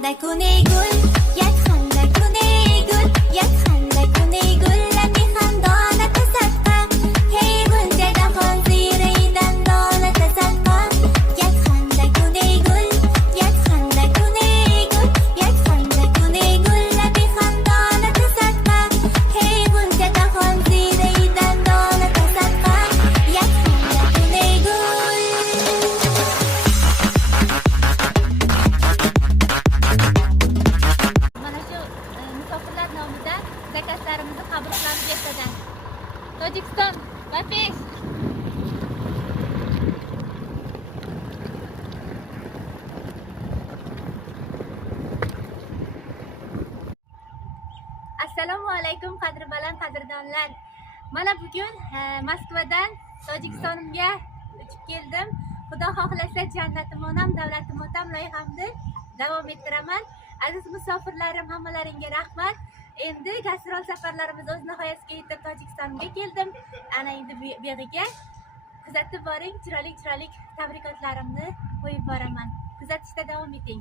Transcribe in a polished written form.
Yakhanda kuney gul, yakhanda kuney gul, yakhanda kuney gul, lami khandona tasadqa. Hey gulja dahon ziraydan dola tasadqa. Yakhanda kuney gul, yakhanda kuney gul, yakhanda kuney gul, lami khandona tasadqa. Hey gulja dahon ziraydan dola tasadqa. Yakhanda kuney gul. Mana shu musofirlar nomidan zakatlarimizni qabul qilamiz ertadan. Tojikiston va pesh. Assalomu alaykum qadri baland qadrdonlar. Mana bugun Moskvadan Tojikistonimga uchib keldim. Xudo xohlasa jannatim onam, davlatim otam loyihamni davom ettiraman. Aziz musofirlarim, hammalaringga rahmat. Endi gastrol safarlarimiz o'z nihoyasiga yetib Tojikistonga keldim. Ana endi bu yog'iga kuzatib boring, chiroyli tabrikotlarimni qo'yib boraman. Kuzatishda davom eting.